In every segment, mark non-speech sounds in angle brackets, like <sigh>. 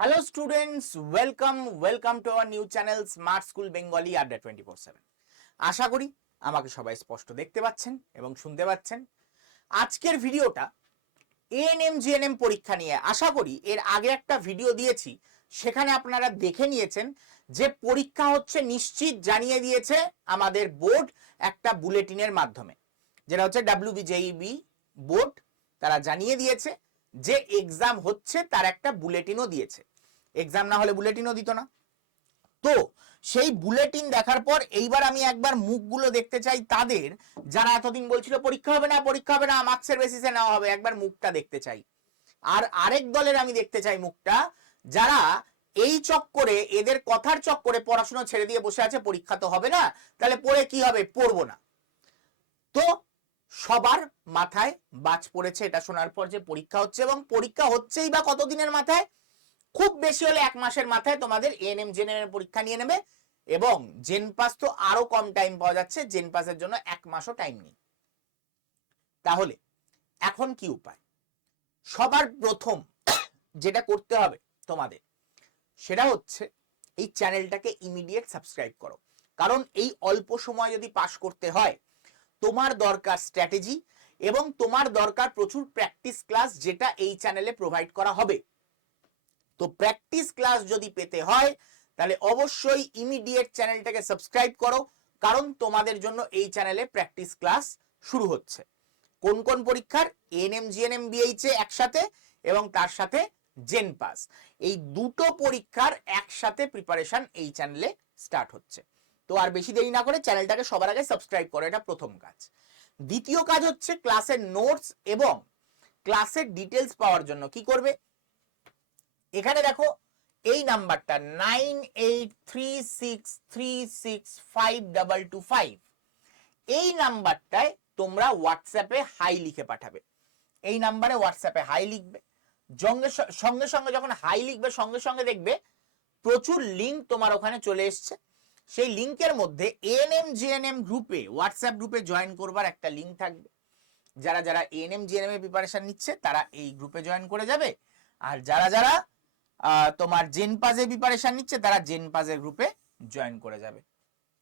Hello students welcome welcome to our new channel smart school Bengali Adda twenty four seven আশা করি আমাকে সবাই স্পষ্ট দেখতে পাচ্ছেন এবং শুনতে পাচ্ছেন। আজকের ভিডিওটা এএনএম জিএনএম পরীক্ষা নিয়ে। আশা করি এর আগে একটা ভিডিও দিয়েছি, সেখানে আপনারা দেখে নিয়েছেন যে পরীক্ষা হচ্ছে নিশ্চিত জানিয়ে দিয়েছে আমাদের বোর্ড একটা বুলেটিনের মাধ্যমে। যেটা হচ্ছে ডাব্লিউবিজেইবি বোর্ড, তারা জানিয়ে দিয়েছে যে এক্সাম হচ্ছে, তার একটা বুলেটিনও দিয়েছে। এক্সাম না হলে বুলেটিনও দিত না। তো সেই বুলেটিন দেখার পর এইবার আমি একবার মুখগুলো দেখতে চাই তাদের, যারা এতদিন বলছিল পরীক্ষা হবে না, পরীক্ষা হবে না মার্কসের বেসিসে নেওয়া হবে, একবার মুখটা দেখতে চাই। আর আরেক দলের আমি দেখতে চাই মুখটা, যারা এই চক্করে, এদের কথার চক্করে পড়াশোনা ছেড়ে দিয়ে বসে আছে, পরীক্ষা তো হবে না, তাহলে পড়ে কি হবে? পড়ব না। তো সবার মাথায় বাজ পড়েছে এটা শোনার পর যে পরীক্ষা হচ্ছে এবং পরীক্ষা হচ্ছেই বা কতদিনের মাথায়? খুব বেশি হলে এক মাসের মাথায় তোমাদের এএনএম জেনের পরীক্ষা নিয়ে নেবে এবং জেন পাস তো আরও কম টাইম পাওয়া যাচ্ছে জেন পাসের জন্য এক মাসও টাইম নেই। তাহলে, এখন কি উপায়? সবার প্রথম যেটা করতে হবে তোমাদের, সেটা হচ্ছে এই চ্যানেলটাকে ইমিডিয়েট সাবস্ক্রাইব করো। কারণ এই অল্প সময় যদি পাশ করতে হয়, তোমার দরকার স্ট্র্যাটেজি এবং তোমার দরকার প্রচুর প্র্যাকটিস ক্লাস যেটা এই চ্যানেলে প্রোভাইড করা হবে। তো প্র্যাকটিস ক্লাস যদি পেতে হয়, তাহলে অবশ্যই ইমিডিয়েট চ্যানেলটাকে সাবস্ক্রাইব করো, কারণ তোমাদের জন্য এই চ্যানেলে প্র্যাকটিস ক্লাস শুরু হচ্ছে। কোন কোন পরীক্ষার? এনএম জিএনএম বিএইচে একসাথে এবং তার সাথে জেন পাস এই দুটো পরীক্ষার একসাথে প্রিপারেশন এই চ্যানেলে স্টার্ট হচ্ছে। তো আর বেশি দেরি না করে চ্যানেলটাকে সবার আগে সাবস্ক্রাইব করো, এটা প্রথম কাজ। দ্বিতীয় কাজ হচ্ছে ক্লাসের নোটস এবং ক্লাসের ডিটেলস পাওয়ার জন্য কি করবে? এখানে দেখো, এই নাম্বারটা nine eight three six three six five double two five এই নাম্বারটায় তোমরা হোয়াটসঅ্যাপে হাই লিখে পাঠাবে। এই নাম্বারে হোয়াটসঅ্যাপে হাই লিখবে। সঙ্গে সঙ্গে সঙ্গে যখন হাই লিখবে, সঙ্গে সঙ্গে দেখবে প্রচুর লিঙ্ক তোমার ওখানে চলে এসছে। সেই লিঙ্কের মধ্যে এন এম এএনএম জিএনএম গ্রুপে হোয়াটসঅ্যাপ গ্রুপে জয়েন করবার একটা লিঙ্ক থাকবে। যারা যারা এএনএম জিএনএম এর প্রিপারেশন নিচ্ছে, তারা এই গ্রুপে জয়েন করে যাবে। আর যারা যারা তোমার জেন পাজে প্রিপারেশন নিচ্ছে, তারা জেন পাজের গ্রুপে জয়েন করে যাবে।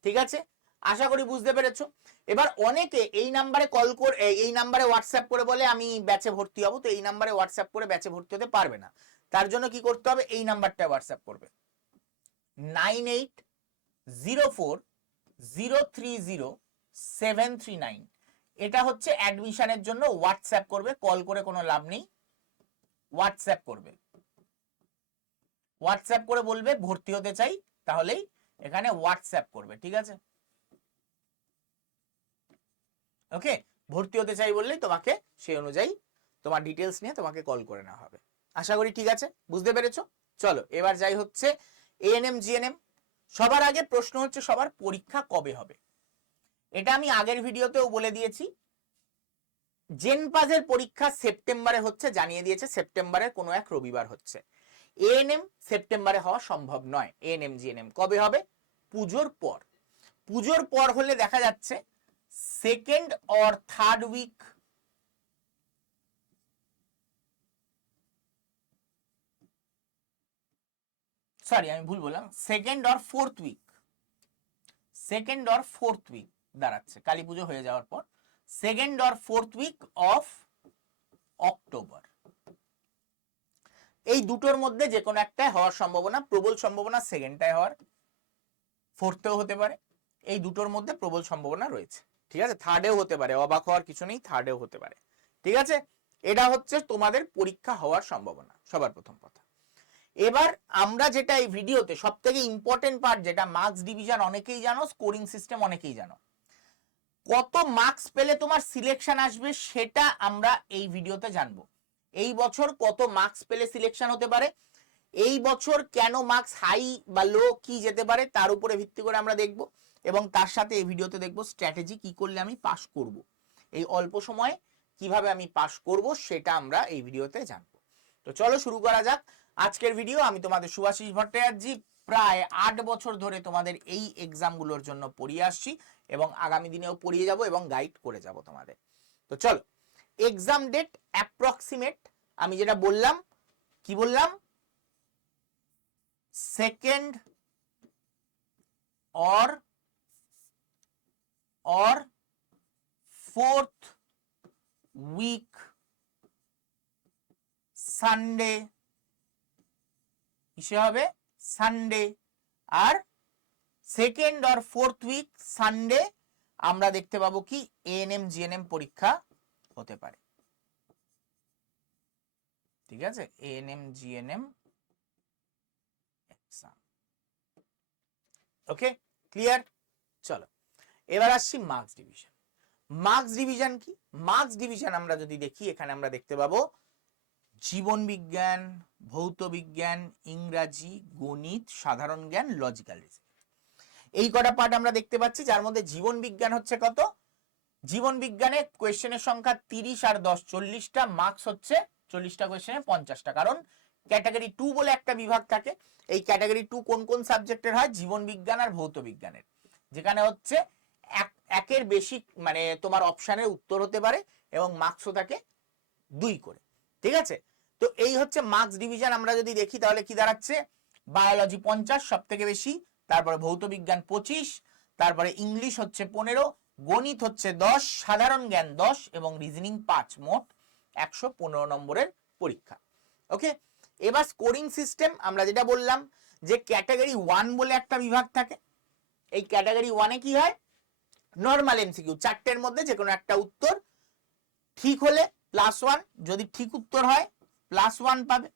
ঠিক আছে? আশা করি বুঝতে পেরেছ। এবার অনেকে এই নাম্বারে কল করে এই- নাম্বারে হোয়াটসঅ্যাপ করে বলে, আমি ব্যাচে ভর্তি হব। তো এই নাম্বারে হোয়াটসঅ্যাপ করে ব্যাচে ভর্তি হতে পারবে না। তার জন্য কি করতে হবে? এই নাম্বারটা হোয়াটসঅ্যাপ করবে। Nine eight zero four zero three zero seven three nine. এটা হচ্ছে অ্যাডমিশনের জন্য হোয়াটসঅ্যাপ করবে কল করে কোনো লাভ নেই। হোয়াটসঅ্যাপ করবে। হোয়াটসঅ্যাপ করে বলবে, ভর্তি হতে চাই, তাহলেই এখানে হোয়াটসঅ্যাপ করবে, ঠিক আছে? ওকে ভর্তি হতে চাই বললেই তোমাকে সেই অনুযায়ী তোমার ডিটেলস নিয়ে তোমাকে কল করে নেওয়া হবে। আশা করি ঠিক আছে? বুঝতে পেরেছ? চলো, এবার যাই হচ্ছে এএনএম জিএনএম সবার আগে প্রশ্ন হচ্ছে সবার পরীক্ষা কবে হবে? এটা আমি আগের ভিডিওতেও বলে দিয়েছি। জেন পাজের পরীক্ষা সেপ্টেম্বরে হচ্ছে, জানিয়ে দিয়েছে সেপ্টেম্বরের কোনো এক রবিবার হচ্ছে। এএনএম সেপ্টেম্বরে হওয়া সম্ভব নয় এএনএম জিএনএম কবে হবে? পুজোর পর। পুজোর পর হলে দেখা যাচ্ছে second or third week sorry আমি ভুল বললাম। Second or fourth week second or fourth week দাঁড়াচ্ছে। কালী পুজো হয়ে যাওয়ার পর। Second or fourth week of October এই দুটোর মধ্যে যে কোনো একটাই হওয়ার সম্ভাবনা, প্রবল সম্ভাবনা সেকেন্ডটায় হওয়ার ফোর্থেও হতে পারে। এই দুটোর মধ্যে প্রবল সম্ভাবনা রয়েছে। ঠিক আছে? থার্ডেও হতে পারে। অবাক হওয়ার কিছু নেই থার্ডেও হতে পারে। ঠিক আছে? এটা হচ্ছে তোমাদের পরীক্ষা হওয়ার সম্ভাবনা, সবার প্রথম কথা। এবার আমরা যেটা এই ভিডিওতে সব থেকে ইম্পর্টেন্ট পার্ট যেটা মার্কস ডিভিশন অনেকেই জানো স্কোরিং সিস্টেম অনেকেই জানো। কত মার্কস পেলে তোমার সিলেকশন আসবে, সেটা আমরা এই ভিডিওতে জানব। এই বছর কত মার্কস পেলে সিলেকশন হতে পারে? এই বছর কেন মার্কস হাই বা লো কি যেতে পারে, তার উপরে ভিত্তি করে আমরা দেখব। এবং তার সাথে এই ভিডিওতে দেখব স্ট্র্যাটেজি কি করলে আমি পাস করব। এই অল্প সময়ে কীভাবে আমি পাস করব সেটা আমরা এই ভিডিওতে জানব। তো চলো শুরু করা যাক। আজকের ভিডিও আমি তোমাদের সুভাষিস ভট্টাচার্যি প্রায় আট বছর ধরে তোমাদের এই এক্সামগুলোর জন্য পড়িয়ে আসছি এবং আগামী দিনেও পড়িয়ে যাব এবং গাইড করে যাব তোমাদের। তো চলো। এক্সাম ডেট অ্যাপ্রক্সিমেট আমি যেটা বললাম, কি বললাম? Second or or fourth week Sunday কিসে হবে? Sunday R second or fourth week Sunday আমরা দেখতে পাবো কি এএনএম জিএনএম পরীক্ষা হতে পারে। ঠিক আছে? এএনএম জিএনএম ওকে ক্লিয়ার চলো। এবার আসছি মার্কস ডিভিশন মার্কস ডিভিশন কি? মার্কস ডিভিশন আমরা যদি দেখি, এখানে আমরা দেখতে পাবো জীবন বিজ্ঞান, ভৌত বিজ্ঞান, ইংরাজি, গণিত, সাধারণ জ্ঞান লজিক্যাল রিজনিং এই কটা পার্ট আমরা দেখতে পাচ্ছি, যার মধ্যে জীবন বিজ্ঞান হচ্ছে কত? জীবন বিজ্ঞানে কোয়েশ্চেনের সংখ্যা তিরিশ আর দশ, চল্লিশটা মার্কস হচ্ছে চল্লিশটা কোয়েশ্চেনে পঞ্চাশটা। কারণ ক্যাটাগরি টু বলে একটা বিভাগ থাকে। এই ক্যাটাগরি টু কোন কোন সাবজেক্টের হয়? জীবন বিজ্ঞান আর ভৌত বিজ্ঞানের। যেখানে হচ্ছে এক, একের বেশি মানে তোমার অপশানের উত্তর হতে পারে এবং মার্কসও থাকে দুই করে। ঠিক আছে? তো এই হচ্ছে মার্কস ডিভিশন আমরা যদি দেখি তাহলে কি দাঁড়াচ্ছে? বায়োলজি পঞ্চাশ সব থেকে বেশি, তারপরে ভৌত বিজ্ঞান পঁচিশ, তারপরে ইংলিশ হচ্ছে পনেরো গণিত হচ্ছে দশ, সাধারণ জ্ঞান দশ এবং রিজনিং পাঁচ, মোট একশো পনেরো নম্বরের পরীক্ষা। ওকে এবার স্কোরিং সিস্টেম আমরা যেটা বললাম যে ক্যাটাগরি ওয়ান বলে একটা বিভাগ থাকে। এই ক্যাটাগরি ওয়ানে কি হয়? নর্মাল এমসিকিউ চারটের মধ্যে যে কোনো একটা উত্তর ঠিক হলে প্লাস ওয়ান যদি ঠিক উত্তর হয় প্লাস ওয়ান পাবে।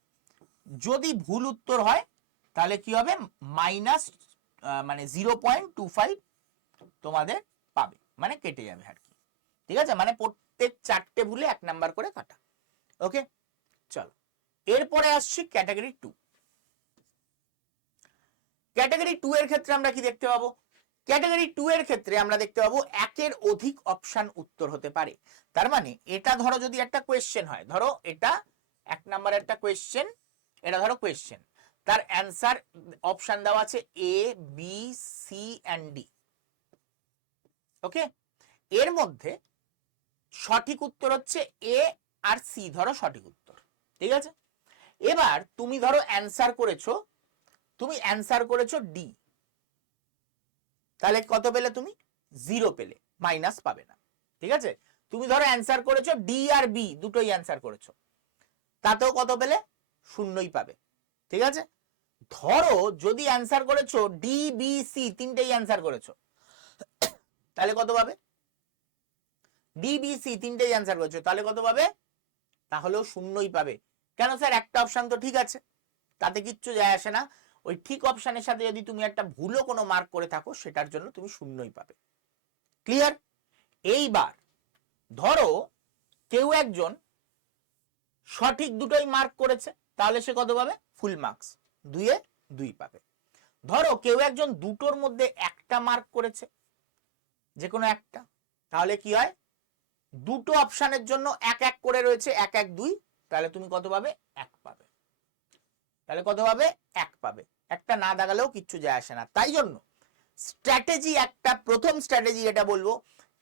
যদি ভুল উত্তর হয়, তাহলে কি হবে? মাইনাস মানে জিরো পয়েন্ট টু ফাইভ তোমাদের মানে কেটে যাবে আর কি। ঠিক আছে? মানে প্রত্যেক চারটে ভুলে এক নাম্বার করে কাটা। ওকে? চলো। এরপরে আসছি ক্যাটাগরি টু। ক্যাটাগরি টু এর ক্ষেত্রে আমরা কি দেখতে পাবো? ক্যাটাগরি টু এর ক্ষেত্রে আমরা দেখতে পাবো একের অধিক অপশন উত্তর হতে পারে। তার মানে এটা ধরো যদি একটা কোয়েশ্চেন হয়, ধরো এটা এক নাম্বার একটা কোয়েশ্চেন এটা ধরো কোয়েশ্চেন তার অ্যান্সার অপশন দেওয়া আছে A B C and D okay? এর মধ্যে সঠিক উত্তর হচ্ছে এ আর সি ধরো সঠিক উত্তর। ঠিক আছে? এবার তুমি ধরো অ্যান্সার করেছ, তুমি অ্যান্সার করেছ ডি তাহলে কত পেলে তুমি? জিরো পেলে মাইনাস পাবে না। ঠিক আছে? তুমি ধরো অ্যান্সার করেছ ডি আর বি দুটোই অ্যান্সার করেছ। তাতেও কত পেলে? শূন্যই পাবে। ঠিক আছে? ধরো যদি অ্যান্সার করেছ ডি বি সি তিনটেই অ্যান্সার করেছ। তাহলে কত পাবে? ডি বি সি তিনটেই অ্যান্সার করেছ, তাহলে কত পাবে? তাহলেও শূন্যই পাবে। কেন স্যার একটা অপশন তো ঠিক আছে। তাতে কিচ্ছু যায় আসে না। ওই ঠিক অপশনের সাথে যদি তুমি একটা ভুলও কোনো মার্ক করে থাকো, সেটার জন্য তুমি শূন্যই পাবে। ক্লিয়ার এইবার, ধরো কেউ একজন সঠিক দুটোই মার্ক করেছে, তাহলে সে কত পাবে? ফুল মার্কস দুইয়ে দুই পাবে। ধরো কেউ একজন দুটোর মধ্যে একটা মার্ক করেছে যে কোনো একটা। তাহলে কি হয়? দুটো অপশনের জন্য এক এক করে রয়েছে, এক এক দুই। তাহলে তুমি কত পাবে? এক পাবে। তাহলে কত পাবে? এক পাবে। একটা না দাগালেও কিচ্ছু যায় আসে না। তাই জন্য স্ট্র্যাটেজি একটা, প্রথম স্ট্র্যাটেজি এটা বলব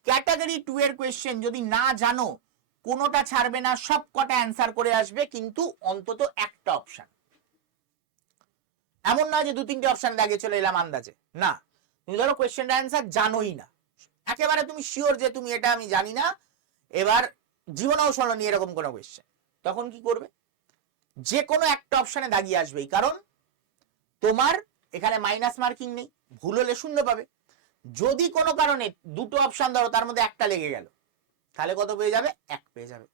ক্যাটাগরি টু এর কোয়েশ্চেন যদি না জানো, কোনোটা ছাড়বে না সব কটা অ্যান্সার করে আসবে, কিন্তু অন্তত একটা অপশন এমন না যে দু তিনটে অপশন দাগিয়ে চলে এলাম আন্দাজে। না। তুমি ধরো কোয়েশ্চেনটা অ্যান্সার জানোই না। একেবারে তুমি শিওর যে তুমি এটা আমি জানি না। এবার জীবনেও শোনি এরকম কোনো কোয়েশ্চেন তখন কি করবে? যে কোনো একটা অপশানে দাগিয়ে আসবেই। কারণ তোমার এখানে মাইনাস মার্কিং নেই, ভুল হলে শূন্য পাবে। যদি কোনো কারণে দুটো অপশান ধরো, তার মধ্যে একটা লেগে গেল, তাহলে কত পেয়ে যাবে? এক পেয়ে যাবে।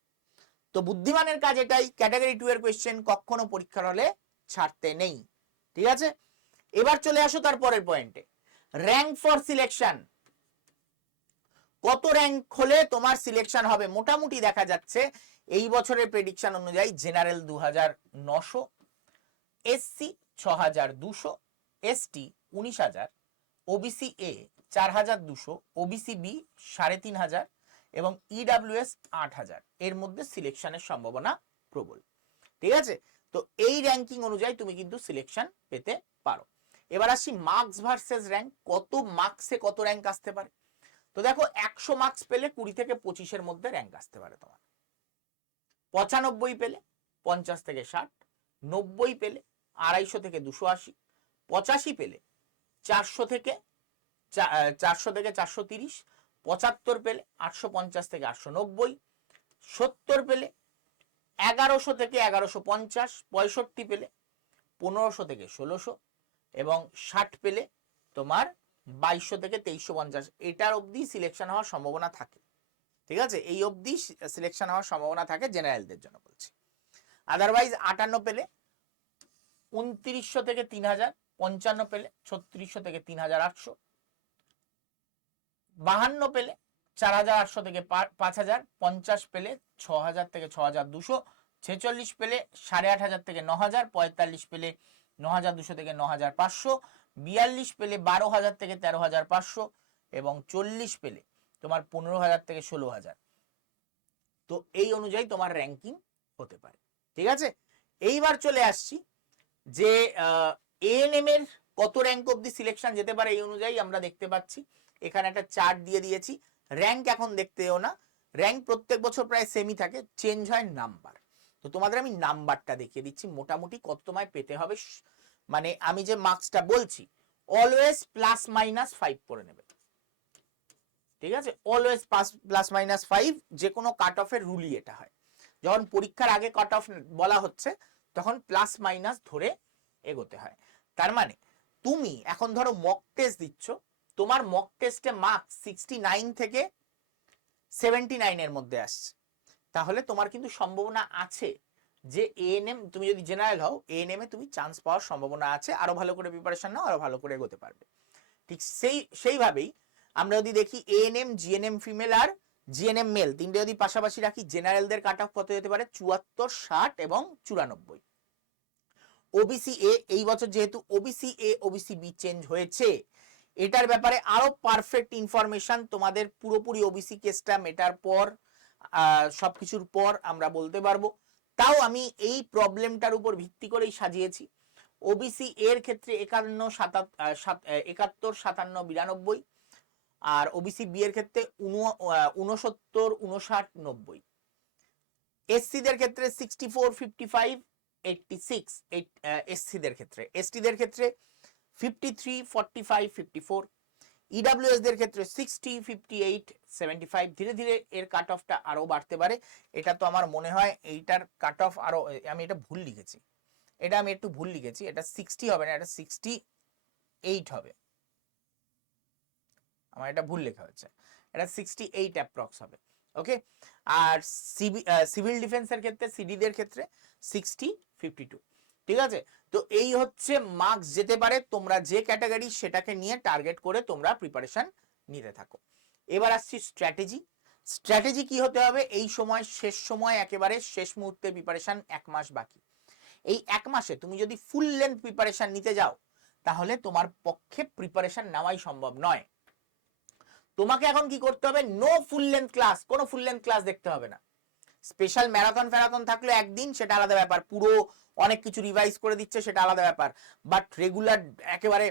তো বুদ্ধিমানের কাজ এটাই। ক্যাটাগরি টু এর কোয়েশ্চেন কখনো পরীক্ষার হলে ছাড়তে নেই। ঠিক আছে? এবার চলে আসো তার পরের পয়েন্টে র্যাঙ্ক ফর সিলেকশন কত র্যাঙ্ক হলে তোমার সিলেকশন হবে? মোটামুটি দেখা যাচ্ছে এই বছরের প্রেডিকশন অনুযায়ী জেনারেল দু হাজার নশো এসসি ছ হাজার দুশো এসটি উনিশ হাজার ওবিসি এ চার হাজার দুশো ওবিসি বি সাড়ে তিন হাজার এবং ইডাব্লিউএস আট হাজার এর মধ্যে সিলেকশনের সম্ভাবনা প্রবল। ঠিক আছে? তো এই র্যাঙ্কিং অনুযায়ী তুমি কিন্তু সিলেকশন পেতে পারো। এবার আসি মার্কস ভার্সেস র্যাঙ্ক কত মার্কসে কত র্যাঙ্ক আসতে পারে? তো দেখো একশো মার্কস পেলে কুড়ি থেকে পঁচিশের মধ্যে র্যাঙ্ক আসতে পারে তোমার। পঁচানব্বই পেলে পঞ্চাশ থেকে ষাট, নব্বই পেলে আড়াইশো থেকে দুশো আশি, পঁচাশি পেলে চারশো থেকে চারশো থেকে চারশো তিরিশ, পঁচাত্তর পেলে আটশো পঞ্চাশ থেকে আটশো নব্বই, সত্তর পেলে এগারোশো থেকে এগারোশো পঞ্চাশ, পঁয়ষট্টি পেলে পনেরোশো থেকে ষোলোশো এবং ষাট পেলে তোমার বাইশশো থেকে তেইশশো পঞ্চাশ। এটার অবধি সিলেকশন হওয়ার সম্ভাবনা থাকে। ঠিক আছে? এই অবধি সিলেকশন হওয়ার সম্ভাবনা থাকে জেনারেলদের জন্য বলছি। আদারওয়াইজ আটান্ন পেলে উনত্রিশশো থেকে তিন হাজার পঞ্চান্ন পেলে ছত্রিশশো থেকে তিন হাজার আটশো, বাহান্ন পেলে চার হাজার আটশো থেকে পাঁচ হাজার পঞ্চাশ পেলে ছ হাজার থেকে ছ হাজার দুশো, ছেচল্লিশ পেলে সাড়ে আট হাজার থেকে ন হাজার পঁয়তাল্লিশ পেলে ন হাজার দুশো থেকে ন হাজার পাঁচশো বিয়াল্লিশ পেলে বারো হাজার থেকে তেরো হাজার পাঁচশো এবং চল্লিশ পেলে তোমার পনেরো হাজার থেকে ষোলো হাজার। তো এই অনুযায়ী তোমার র্যাঙ্কিং হতে পারে। ঠিক আছে? এইবার চলে আসছি যে এএনএম এর কত র্যাঙ্ক অব্দি সিলেকশন যেতে পারে এই অনুযায়ী আমরা দেখতে পাচ্ছি। এখানে একটা চার্ট দিয়ে দিয়েছি। র্যাঙ্ক এখন দেখতেও না। র্যাঙ্ক প্রত্যেক বছর প্রায় সেমই থাকে চেঞ্জ হয় নাম্বার তো তোমাদের আমি নাম্বারটা দেখিয়ে দিচ্ছি। মোটামুটি কত তোমায় পেতে হবে? মানে আমি যে মার্কসটা বলছি অলওয়েজ প্লাস মাইনাস ফাইভ করে নেবে। ঠিক আছে? অলওয়েজ প্লাস মাইনাস ফাইভ যে কোনো কাট অফের রুলই এটা হয়। যখন পরীক্ষার আগে কাট অফ বলা হচ্ছে, তখন প্লাস মাইনাস ধরে এগোতে হয়। তার মানে তুমি এখন ধরো মক টেস্ট দিচ্ছ, তোমার মক টেস্টে মার্কস সিক্সটি নাইন থেকে সেভেন্টি নাইনের মধ্যে আসছে। তাহলে তোমার কিন্তু সম্ভাবনা আছে। যে এএনএম তুমি যদি জেনারেল হও এএনএম এ তুমি চান্স পাওয়ার সম্ভাবনা আছে। আরও ভালো করে প্রিপারেশন নাও, আরও ভালো করে এগোতে পারবে। ঠিক সেই, সেইভাবেই আমরা যদি দেখি এএনএম জিএনএম ফিমেল আর জিএনএম মেল তিনটে যদি পাশাপাশি রাখি জেনারেলদের কাট অফ কত যেতে পারে? চুয়াত্তর, ষাট এবং চুরানব্বই। ওবিসি এ এই বছর যেহেতু OBC A OBC B change হয়েছে, এটার ব্যাপারে আরও পারফেক্ট ইনফরমেশন তোমাদের পুরোপুরি ওবিসি কেসটা মেটার পর সবকিছুর পর আমরা বলতে পারব। তাও আমি এই প্রবলেমটার উপর ভিত্তি করেই সাজিয়েছি। ওবিসি এর ক্ষেত্রে একান্ন একাত্তর, সাতান্ন, বিরানব্বই আর ওবিসি বি এর ক্ষেত্রে উনসত্তর উনষাট নব্বই। এসসিদের ক্ষেত্রে sixty four fifty five eighty six এসসিদের ক্ষেত্রে। এসটিদের ক্ষেত্রে fifty three forty five fifty four EWS দের ক্ষেত্রে sixty fifty eight seventy five ধীরে ধীরে এর কাট অফটা আরও বাড়তে পারে। এটা তো আমার মনে হয় এইটার কাট অফ আরও আমি এটা ভুল লিখেছি। এটা আমি একটু ভুল লিখেছি, এটা সিক্সটি হবে না, এটা সিক্সটি এইট হবে। আমার এটা ভুল লেখা হচ্ছে এটা সিক্সটি এইট অ্যাপ্রক্স হবে ওকে আর সিভিল ডিফেন্সের ক্ষেত্রে সিডিদের ক্ষেত্রে সিক্সটি ফিফটি টু ঠিক আছে? তো এই হচ্ছে মার্কস যেতে পারে, তোমরা যে ক্যাটাগরি সেটাকে নিয়ে টার্গেট করে তোমরা প্রিপারেশন নিতে থাকো। এবার আসছি স্ট্র্যাটেজি স্ট্র্যাটেজি কি হতে হবে? এই সময়, শেষ সময়, একেবারে শেষ মুহূর্তে প্রিপারেশন এক মাস বাকি। এই এক মাসে তুমি যদি ফুল লেন্থ প্রিপারেশন নিতে যাও, তাহলে তোমার পক্ষে প্রিপারেশন নেওয়াই সম্ভব নয়। তোমাকে এখন কি করতে হবে? নো ফুল লেন্থ ক্লাস কোনো ফুল লেন্থ ক্লাস দেখতে হবে না। স্পেশাল ম্যারাথন ফ্যারাথন থাকলে একদিন সেটা আলাদা ব্যাপার। পুরো অনেক কিছু রিভাইজ করে দিচ্ছে, সেটা আলাদা ব্যাপার। বাট রেগুলার একেবারে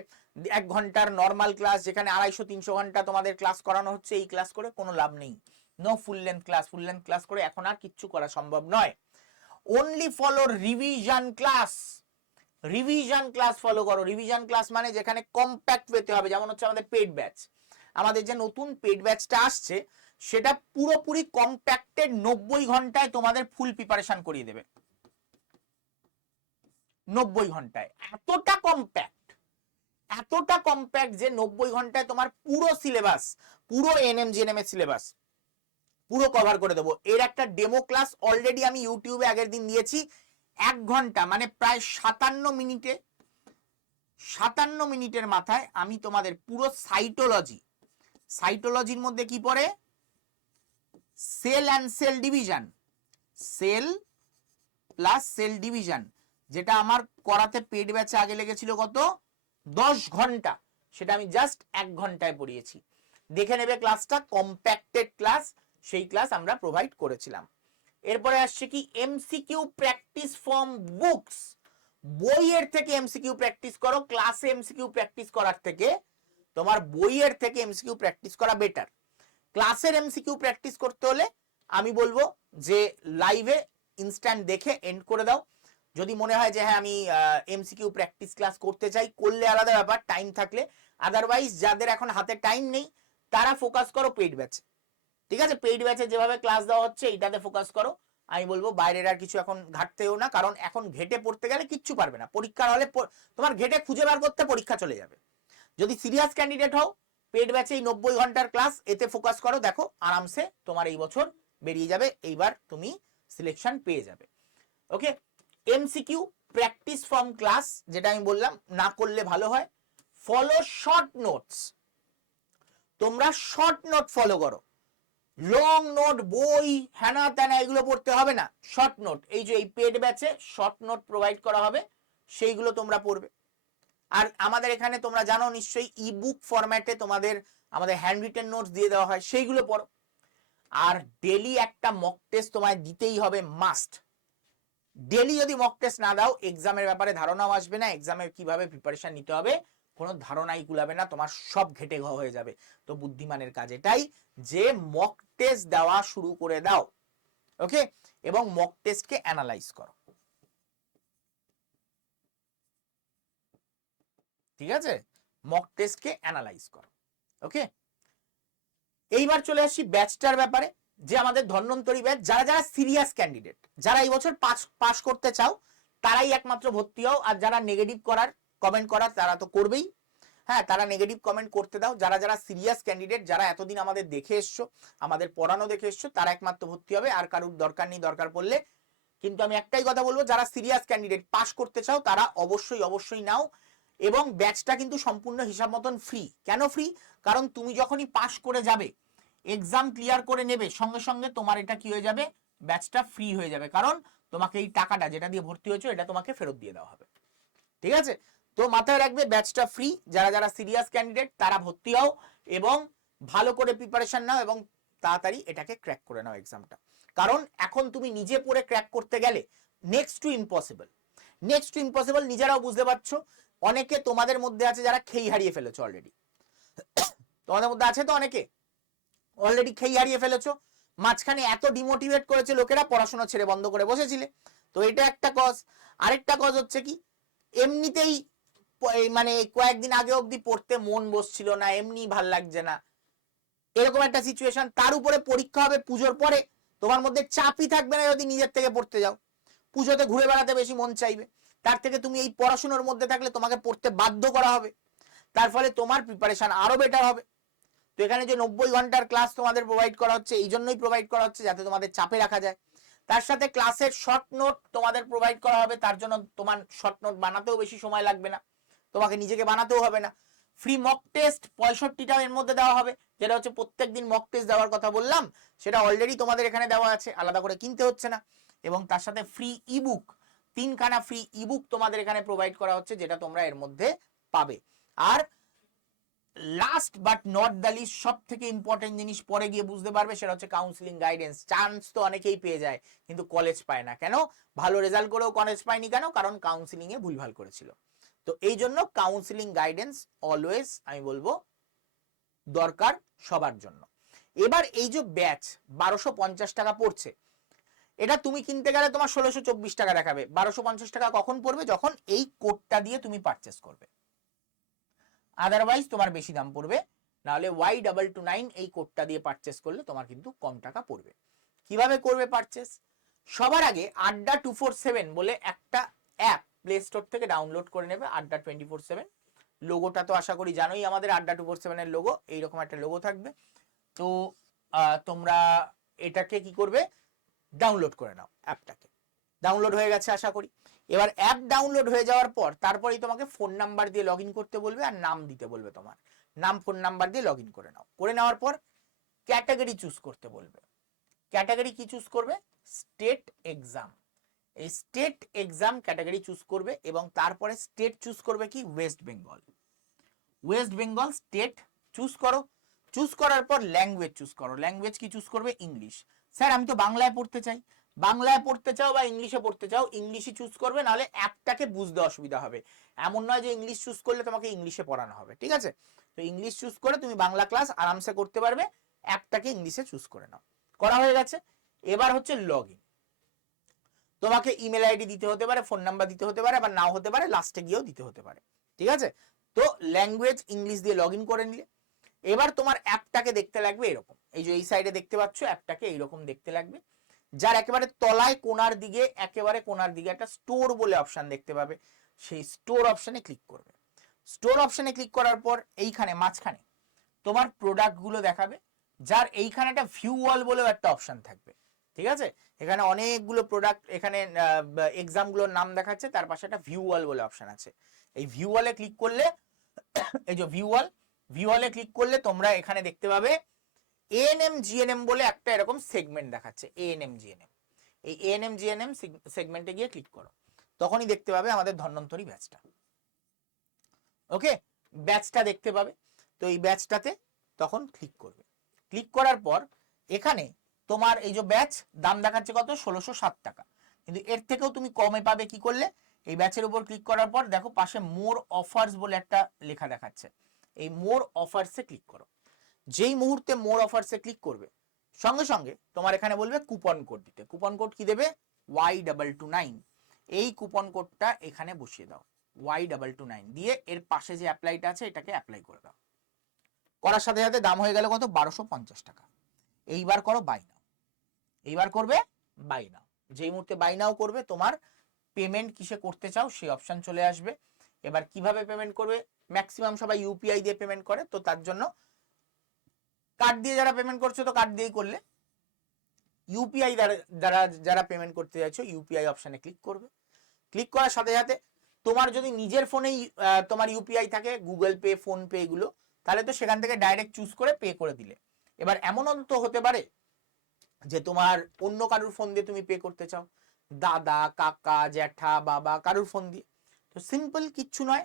এক ঘণ্টার নর্মাল ক্লাস যেখানে আড়াইশো, তিনশো ঘণ্টা তোমাদের ক্লাস করানো হচ্ছে, এই ক্লাস করে কোনো লাভ নেই। No full length class full length class করে এখন আর কিচ্ছু করা সম্ভব নয়। Only follow revision class revision class follow করো। রিভিশন ক্লাস মানে যেখানে কম্প্যাক্ট পেতে হবে, যেমন হচ্ছে আমাদের পেড ব্যাচ আমাদের যে নতুন পেড ব্যাচটা আসছে সেটা পুরোপুরি কম্প্যাক্টেড নব্বই ঘন্টায় তোমাদের ফুল প্রিপারেশন করিয়ে দেবে। নব্বই ঘন্টায়। এতটা কম্প্যাক্ট এতটা কম্প্যাক্ট যে নব্বই ঘন্টায় তোমার পুরো সিলেবাস পুরো এনএম জিএনএম এর সিলেবাস পুরো কভার করে দেবো। এর একটা ডেমো ক্লাস অলরেডি আমি ইউটিউবে আগের দিন দিয়েছি। এক ঘণ্টা মানে প্রায় সাতান্ন মিনিটে, সাতান্ন মিনিটের মাথায় আমি তোমাদের পুরো সাইটোলজি সাইটোলজির মধ্যে কি পড়ে? Cell and cell division. Cell plus cell division, যেটা আমার করাতে পেট ব্যাচে আগে লেগেছিল কত? দশ ঘণ্টা। সেটা আমি জাস্ট এক ঘন্টায় পড়িয়েছি। দেখে নেবে ক্লাসটা কম্প্যাক্টেড ক্লাস সেই ক্লাস আমরা প্রোভাইড করেছিলাম। এরপরে আসছে কি এমসিকিউ প্র্যাকটিস ফর্ম বুকস বইয়ের থেকে এমসিকিউ প্র্যাকটিস করো ক্লাসে এমসিকিউ প্র্যাকটিস করার থেকে তোমার বইয়ের থেকে এমসিকিউ প্র্যাকটিস করা বেটার ক্লাসের এমসিকিউ প্র্যাকটিস করতে হলে আমি বলব যে লাইভে ইনস্ট্যান্ট দেখে এন্ড করে দাও। যদি মনে হয় যে হ্যাঁ আমি এমসিকিউ প্র্যাকটিস ক্লাস করতে চাই, করলে আলাদা ব্যাপার টাইম থাকলে। আদারওয়াইজ যাদের এখন হাতে টাইম নেই, তারা ফোকাস করো পেইড ব্যাচে ঠিক আছে? পেইড ব্যাচে যেভাবে ক্লাস দেওয়া হচ্ছে, এইটাতে ফোকাস করো। আমি বলব বাইরের আর কিছু এখন ঘাটতেও না, কারণ এখন ঘেটে পড়তে গেলে কিচ্ছু পারবে না। পরীক্ষার হলে তোমার ঘেটে খুঁজে বার করতে পরীক্ষা চলে যাবে। যদি সিরিয়াস ক্যান্ডিডেট হও পেড ব্যাচে এই নব্বই ঘণ্টার ক্লাস এতে ফোকাস করো, দেখো, আরামসে তোমার এই বছর বেরিয়ে যাবে, এইবার তুমি সিলেকশন পেয়ে যাবে। Okay MCQ practice from class যেটা আমি বললাম, না করলে ভালো হয়। ফলো শর্ট নোটস তোমরা শর্ট নোট ফলো করো। লং নোট বই হ্যানা ত্যানা এগুলো পড়তে হবে না। শর্ট নোট এই যে এই পেড ব্যাচে শর্ট নোট প্রোভাইড করা হবে, সেইগুলো তোমরা পড়বে। আর আমাদের এখানে তোমরা জানো নিশ্চয়ই ই বুক ফরম্যাটে তোমাদের, আমাদের হ্যান্ড রিটেন নোটস দিয়ে দেওয়া হয়, সেইগুলো পড়ো। আর ডেলি একটা মক টেস্ট তোমায় দিতেই হবে মাস্ট ডেলি যদি মক টেস্ট না দাও এক্সামের ব্যাপারে ধারণাও আসবে না এক্সামের কীভাবে প্রিপারেশন নিতে হবে, কোনো ধারণাই কুলাবে না, তোমার সব ঘেটে ঘ হয়ে যাবে। তো বুদ্ধিমানের কাজ এটাই যে মক টেস্ট দেওয়া শুরু করে দাও ওকে এবং মক টেস্টকে অ্যানালাইজ করো। ঠিক আছে? মক টেস্টকে অ্যানালাইজ করো ওকে এইবার চলে আসি ব্যাচটার ব্যাপারে, যে আমাদের ধন্বন্তরী ব্যাচ যারা যারা সিরিয়াস ক্যান্ডিডেট যারা এই বছর পাস পাস করতে চাও, তারাই একমাত্র ভর্তি হও, আর যারা নেগেটিভ করার কমেন্ট করার, তারা তো করবেই। হ্যাঁ তারা নেগেটিভ কমেন্ট করতে দাও, যারা যারা সিরিয়াস ক্যান্ডিডেট যারা এতদিন আমাদের দেখে এসছো, আমাদের পড়ানো দেখে এসছো, তারা একমাত্র ভর্তি হবে, আর কারুর দরকার নেই, দরকার পড়লে। কিন্তু আমি একটাই কথা বলব, যারা সিরিয়াস ক্যান্ডিডেট পাস করতে চাও, তারা অবশ্যই অবশ্যই নাও। এবং ব্যাচটা কিন্তু সম্পূর্ণ হিসাব মতন ফ্রি কেন ফ্রি কারণ তুমি যখনই পাস করে যাবে এক্সাম ক্লিয়ার করে নেবে, সঙ্গে সঙ্গে তোমার এটা কি হয়ে যাবে? ব্যাচটা ফ্রি হয়ে যাবে। কারণ তোমাকে এই টাকাটা যেটা দিয়ে ভর্তি হয়েছো, এটা তোমাকে ফেরত দিয়ে দেওয়া হবে। ঠিক আছে? তো মাথায় রাখবে ব্যাচটা ফ্রি যারা যারা সিরিয়াস ক্যান্ডিডেট তারা ভর্তি হও এবং ভালো করে প্রিপারেশন নাও এবং তাড়াতাড়ি এটাকে ক্র্যাক করে নাও এক্সামটা কারণ এখন তুমি নিজে পড়ে ক্র্যাক করতে গেলে next to impossible next to impossible নিজেরাও বুঝতে পারছ। অনেকে তোমাদের মধ্যে আছে যারা খেই হারিয়ে ফেলেছো অলরেডি <coughs> তোমাদের মধ্যে আছে তো অনেকে? অলরেডি খেই হারিয়ে ফেলেছো। মাঝখানে এত ডিমোটিভেট করেছে লোকেরা, পড়াশোনা ছেড়ে বন্ধ করে বসেছিলে। তো এটা একটা কজ আরেকটা কজ হচ্ছে কি, এমনিতেই মানে কয়েকদিন আগে অবধি পড়তে মন বসছিল না, এমনি ভালো লাগছে না। এরকম একটা সিচুয়েশন তার উপরে পরীক্ষা হবে পুজোর পরে। তোমার মধ্যে চাপই থাকবে না যদি নিজের থেকে পড়তে যাও। পুজোতে ঘুরে বেড়াতে বেশি মন চাইবে। তার থেকে তুমি এই পড়াশোনার মধ্যে থাকলে তোমাকে পড়তে বাধ্য করা হবে। তার ফলে তোমার প্রিপারেশন আরও বেটার হবে। তো এখানে যে নব্বই ঘণ্টার ক্লাস তোমাদের প্রোভাইড করা হচ্ছে, এই জন্যই প্রোভাইড করা হচ্ছে যাতে তোমাদের চাপে রাখা যায়। তার সাথে ক্লাসের শর্ট নোট তোমাদের প্রোভাইড করা হবে, তার জন্য তোমার শর্ট নোট বানাতেও বেশি সময় লাগবে না। তোমাকে নিজেকে বানাতেও হবে না। ফ্রি মক টেস্ট পঁয়ষট্টিটা এর মধ্যে দেওয়া হবে, যেটা হচ্ছে প্রত্যেক দিন মক টেস্ট দেওয়ার কথা বললাম, সেটা অলরেডি তোমাদের এখানে দেওয়া আছে, আলাদা করে কিনতে হচ্ছে না। এবং তার সাথে ফ্রি ইবুক তিনখানা ফ্রি ইবুক তোমাদের এখানে প্রোভাইড করা হচ্ছে, যেটা তোমরা এর মধ্যে পাবে। আর last but not the least সব থেকে ইম্পর্টেন্ট জিনিস পরে গিয়ে বুঝতে পারবে, সেটা হচ্ছে কাউন্সিলিং গাইডেন্স চান্স তো অনেকেই পেয়ে যায়, কিন্তু কলেজ পায় না। কেন? ভালো রেজাল্ট করেও কলেজ পায়নি কেন? কারণ কাউন্সিলিং এ ভুলভাল করেছিল। তো এই জন্য কাউন্সিলিং গাইডেন্স অলওয়েজ আমি বলব, দরকার সবার জন্য। এবার এই যে ব্যাচ বারোশো টাকা পড়ছে এটা তুমি কিনতে গেলে তোমার ষোলোশো চব্বিশ টাকা দেখাবে। বারোশো পঞ্চাশ টাকা কখন পড়বে? যখন এই কোডটা দিয়ে তুমি পারচেস করবে। আদারওয়াইজ তোমার বেশি দাম পড়বে। নাহলে ওয়াই ডাবল টু নাইন এই কোডটা দিয়ে পারচেস করলে তোমার কিন্তু কম টাকা পড়বে। কীভাবে করবে পারচেস সবার আগে আড্ডা টু ফোর সেভেন বলে একটা অ্যাপ প্লে স্টোর থেকে ডাউনলোড করে নেবে, আড্ডা টোয়েন্টি ফোর সেভেন লোগোটা তো আশা করি জানোই আমাদের আড্ডা টু ফোর সেভেনের লোগো এইরকম একটা লোগো থাকবে। তো তোমরা এটাকে কি করবে? ডাউনলোড করে নাও অ্যাপটাকে। ডাউনলোড হয়ে গেছে আশা করি। এবার অ্যাপ ডাউনলোড হয়ে যাওয়ার পর তারপরেই তোমাকে ফোন নাম্বার দিয়ে লগ করতে বলবে আর নাম দিতে বলবে তোমার। নাম ফোন নাম্বার দিয়ে লগ করে নাও। করে নেওয়ার পর ক্যাটাগরি চুজ করতে বলবে। ক্যাটাগরি কি চুজ করবে? স্টেট এক্সাম এই স্টেট এক্সাম ক্যাটাগরি চুজ করবে এবং তারপরে স্টেট চুজ করবে কি? West Bengal West Bengal state choose করো। চুজ করার পর ল্যাঙ্গুয়েজ চুজ করো। ল্যাঙ্গুয়েজ কি চুজ করবে? ইংলিশ স্যার, আমি তো বাংলায় পড়তে চাই। বাংলায় পড়তে চাও বা ইংলিশে পড়তে চাও, ইংলিশই চুজ করবে, নাহলে অ্যাপটাকে বুঝতে অসুবিধা হবে। এমন নয় যে ইংলিশ চুজ করলে তোমাকে ইংলিশে পড়ানো হবে, ঠিক আছে? তো ইংলিশ চুজ করে তুমি বাংলা ক্লাস আরামসে করতে পারবে অ্যাপটাকে ইংলিশে চুজ করে নাও। করা হয়ে গেছে। এবার হচ্ছে লগ ইন তোমাকে ইমেল আইডি দিতে হতে পারে ফোন নাম্বার দিতে হতে পারে বা নাও হতে পারে লাস্টে গিয়েও দিতে হতে পারে, ঠিক আছে? তো ল্যাঙ্গুয়েজ ইংলিশ দিয়ে লগ করে নিলে। এবার তোমার অ্যাপটাকে দেখতে লাগবে এরকম। এই যে এই সাইডে দেখতে পাচ্ছ অ্যাপটাকে এইরকম দেখতে লাগবে। যার একেবারে তলায় কোনার দিকে, একেবারে কোনার দিকে একটা স্টোর বলে অপশন দেখতে পাবে। সেই স্টোর অপশনে ক্লিক করবে। স্টোর অপশনে ক্লিক করার পর এইখানে, মাঝখানে তোমার প্রোডাক্টগুলো দেখাবে, যার এইখানে একটা ভিউ ওয়াল বলেও একটা অপশন থাকবে। ঠিক আছে? এখানে অনেকগুলো প্রোডাক্ট এখানে এক্সামগুলোর নাম দেখাচ্ছে, তার পাশে একটা ভিউ ওয়াল বলে অপশন আছে। এই ভিউ ওয়ালে ক্লিক করলে, <coughs> এই যে ভিউ ওয়াল ভিউ ওয়ালে ক্লিক করলে তোমরা এখানে দেখতে পাবে এএনএম জিএনএম বলে একটা এরকম সেগমেন্ট দেখাচ্ছে এএনএম জিএনএম এই এএনএম জিএনএম সেগমেন্টে গিয়ে ক্লিক করো। তখনই দেখতে পাবে আমাদের ধন্বন্তরী ব্যাচটা ওকে ব্যাচটা দেখতে পাবে। তো এই ব্যাচটাতে তখন ক্লিক করবে। ক্লিক করার পর এখানে তোমার এই যে ব্যাচ দাম দেখাচ্ছে কত? ষোলোশো সাত টাকা। কিন্তু এর থেকেও তুমি কমে পাবে কি করলে? এই ব্যাচের উপর ক্লিক করার পর দেখো পাশে মোর অফার্স বলে একটা লেখা দেখাচ্ছে। এই মোর অফার্সে ক্লিক করো। যেই মুহূর্তে মোর অফার্সে ক্লিক করবে, সঙ্গে সঙ্গে তোমার এখানে বলবে কুপন কোড দিতে। কুপন কোড কি দেবে? ওয়াই ডাবল টু নাইন এই কুপন কোডটা এখানে বসিয়ে দাও। ওয়াই ডাবল টু নাইন দিয়ে এর পাশে যে অ্যাপ্লাইটা আছে, এটাকে অ্যাপ্লাই করে দাও। করার সাথে সাথে দাম হয়ে গেল কত? বারোশো পঞ্চাশ টাকা। এইবার করো বাই নাও এইবার করবে বাই নাও যেই মুহূর্তে বাই নাও করবে, তোমার পেমেন্ট কিসে করতে চাও, সেই অপশন চলে আসবে। এবার কীভাবে পেমেন্ট করবে? ম্যাক্সিমাম সবাই ইউপিআই দিয়ে পেমেন্ট করে, তো তার জন্য কার্ড দিয়ে যারা পেমেন্ট করছ তো কার্ড দিয়েই করলে। ইউপিআই দ্বারা যারা পেমেন্ট করতে যাচ্ছ ইউপিআই অপশানে ক্লিক করবে। ক্লিক করার সাথে সাথে তোমার যদি নিজের ফোনেই তোমার ইউপিআই থাকে গুগল পে ফোন পে এগুলো, তাহলে তো সেখান থেকে ডাইরেক্ট চুজ করে পে করে দিলে। এবার এমন অন্ত হতে পারে যে তোমার অন্য কারুর ফোন দিয়ে তুমি পে করতে চাও। দাদা, কাকা, জ্যাঠা, বাবা, কারুর ফোন দিয়ে। তো সিম্পল কিচ্ছু নয়।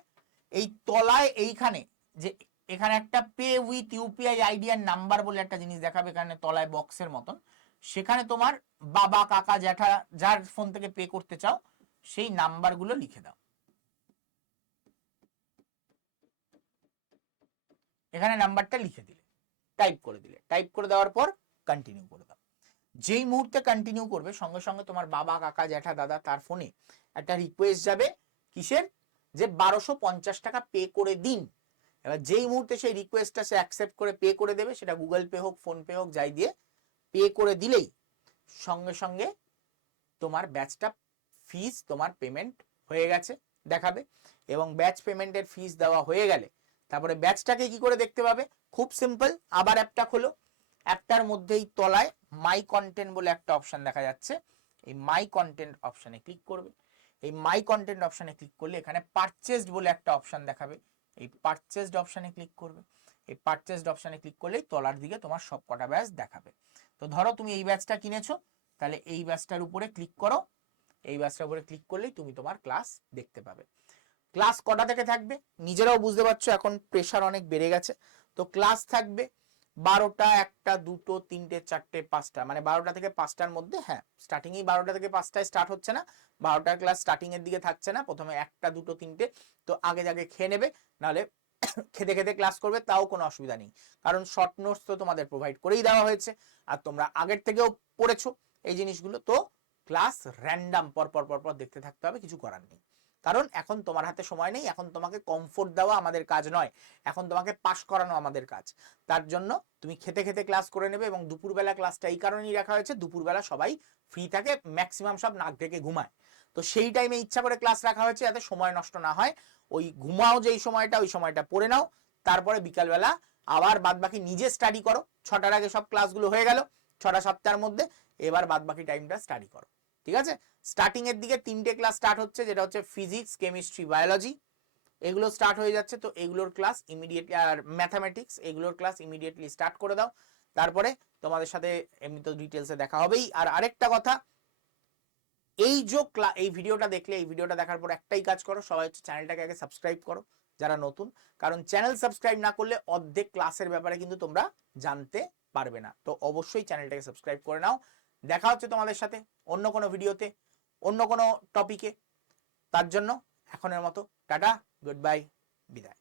এই তলায় এইখানে যে এখানে একটা পে উইথ ইউপিআই আইডিয়ার নাম্বার বলে একটা জিনিস দেখাবে এখানে তলায় বক্সের মতন। সেখানে তোমার বাবা, কাকা, জ্যাঠা, যার ফোন থেকে পে করতে চাও, সেই নাম্বারগুলো লিখে দাও। এখানে নাম্বারটা লিখে দিলে টাইপ করে দিলে। টাইপ করে দেওয়ার পর কন্টিনিউ করে দাও। যেই মুহূর্তে কন্টিনিউ করবে, সঙ্গে সঙ্গে তোমার বাবা, কাকা, জ্যাঠা, দাদা তার ফোনে একটা রিকোয়েস্ট যাবে কিসের? যে বারোশো পঞ্চাশ টাকা পে করে দিন। এবার যেই মুহূর্তে সেই রিকোয়েস্টটা সে অ্যাকসেপ্ট করে পে করে দেবে, সেটা গুগল পে হোক ফোন পে হোক, যাই দিয়ে পে করে দিলেই সঙ্গে সঙ্গে তোমার ব্যাচটা ফিজ তোমার পেমেন্ট হয়ে গেছে, দেখাবে। এবং ব্যাচ পেমেন্টের ফিজ দেওয়া হয়ে গেলে তারপরে ব্যাচটাকে কি করে দেখতে পাবে? খুব সিম্পল আবার অ্যাপটা খোলো। অ্যাপটার মধ্যেই তলায় মাই কন্টেন্ট বলে একটা অপশন দেখা যাচ্ছে। এই মাই কন্টেন্ট অপশানে ক্লিক করবে। এই মাই কন্টেন্ট অপশানে ক্লিক করলে এখানে পারচেসড বলে একটা অপশন দেখাবে। এই পারচেসড অপশানে ক্লিক করবে। এই পারচেসড অপশানে ক্লিক করলেই তলার দিকে তোমার সব কটা ব্যাচ দেখাবে। তো ধরো তুমি এই ব্যাচটা কিনেছো, তাহলে এই ব্যাচটার উপরে ক্লিক করো। এই ব্যাচটার উপরে ক্লিক করলেই তুমি তোমার ক্লাস দেখতে পাবে। ক্লাস কটা থেকে থাকবে? নিজেরাও বুঝতে পারছ এখন প্রেশার অনেক বেড়ে গেছে। তো ক্লাস থাকবে বারোটা, একটা, দুটো, তিনটে, চারটে, পাঁচটা মানে বারোটা থেকে পাঁচটার মধ্যে হ্যাঁ স্টার্টিংই বারোটা থেকে পাঁচটায় স্টার্ট হচ্ছে না, বারোটার ক্লাস স্টার্টিং এর দিকে থাকছে না, প্রথমে একটা, দুটো, তিনটে, তো আগে আগে খেয়ে নেবে, নাহলে <coughs> খেতে খেতে ক্লাস করবে, তাও কোনো অসুবিধা নেই, কারণ শর্ট নোটস তো তোমাদের প্রোভাইড করেই দেওয়া হয়েছে, আর তোমরা আগের থেকেও পড়েছো এই জিনিসগুলো, তো ক্লাস র্যান্ডাম পর পর পর পর দেখতে থাকতে হবে, কিছু করার নেই। কারণ এখন তোমার হাতে সময় নেই, এখন তোমাকে কমফোর্ট দেওয়া আমাদের কাজ নয়, এখন তোমাকে পাশ করানো আমাদের কাজ। তার জন্য তুমি খেতে খেতে ক্লাস করে নেবে এবং দুপুরবেলা ক্লাসটা এই কারণেই রাখা হয়েছে, দুপুরবেলা সবাই ফ্রি থাকে ম্যাক্সিমাম সব নাক ঢেকে ঘুমায়। তো সেই টাইমে ইচ্ছা করে ক্লাস রাখা হয়েছে যাতে সময় নষ্ট না হয়, ওই ঘুমাও যেই সময়টা, ওই সময়টা পড়ে নাও, তারপরে বিকালবেলা আবার বাদ বাকি নিজে স্টাডি করো, ছটার আগে সব ক্লাসগুলো হয়ে গেল, ছটা সাতটার মধ্যে এবার বাদ বাকি টাইমটা স্টাডি করো। ঠিক আছে? স্টার্টিং এর দিকে তিনটে ক্লাস স্টার্ট হচ্ছে, যেটা হচ্ছে ফিজিক্স কেমিস্ট্রি বায়োলজি এগুলো স্টার্ট হয়ে যাচ্ছে, তো এগুলোর ক্লাস ইমিডিয়েটলি আর ম্যাথামেটিক্স এগুলোর ক্লাস ইমিডিয়েটলি স্টার্ট করে দাও। তারপরে তোমাদের সাথে এমনি তো ডিটেলসে দেখা হবেই। আর আরেকটা কথা, এই যে এই ভিডিওটা দেখলে, এই ভিডিওটা দেখার পর একটাই কাজ করো, সবাই হচ্ছে চ্যানেলটাকে আগে সাবস্ক্রাইব করো, যারা নতুন। কারণ চ্যানেল সাবস্ক্রাইব না করলে অর্ধেক ক্লাসের ব্যাপারে কিন্তু তোমরা জানতে পারবে না। তো অবশ্যই চ্যানেলটাকে সাবস্ক্রাইব করে নাও। দেখা হচ্ছে তোমাদের সাথে অন্য কোনো ভিডিওতে, অন্য কোনো টপিকে তার জন্য এখনের মতো টাটা গুড বাই বিদায়।